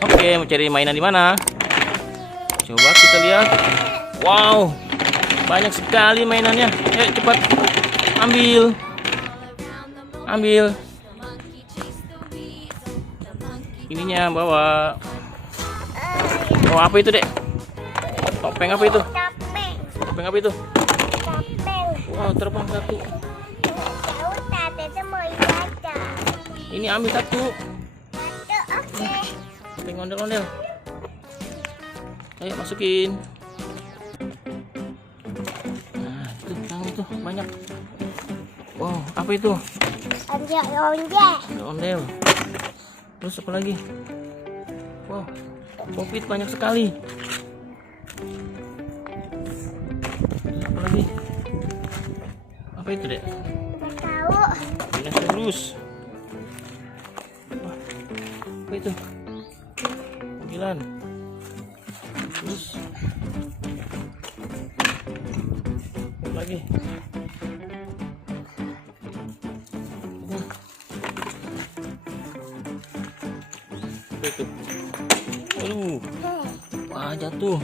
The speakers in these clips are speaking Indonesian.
Oke, mau cari mainan di mana? Coba kita lihat. Wow, banyak sekali mainannya. Cepat ambil. Ambil. Ininya bawa. Oh, apa itu, Dek? Topeng apa itu? Topeng apa itu? Wow, terbang satu. Ini ambil satu. Topeng ondel-ondel. Ayo masukin. Nah, itu banyak. Wow, apa itu? Ondel-ondel. Terus apa lagi? Wow, popit banyak sekali. Apa lagi? Apa itu, Dek? Tahu. Dinosaurus. Apa itu? Panggilan. Terus apa lagi? Apa itu? Aduh. Wah, jatuh.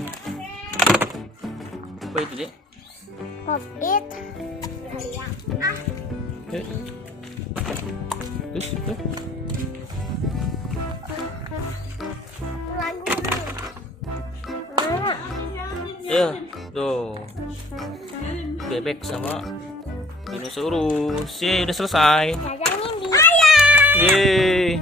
Apa itu, Dek? Popit. Terus itu? Ya, tuh. Bebek sama dinosaurus. Udah selesai. Ayah. Yeay.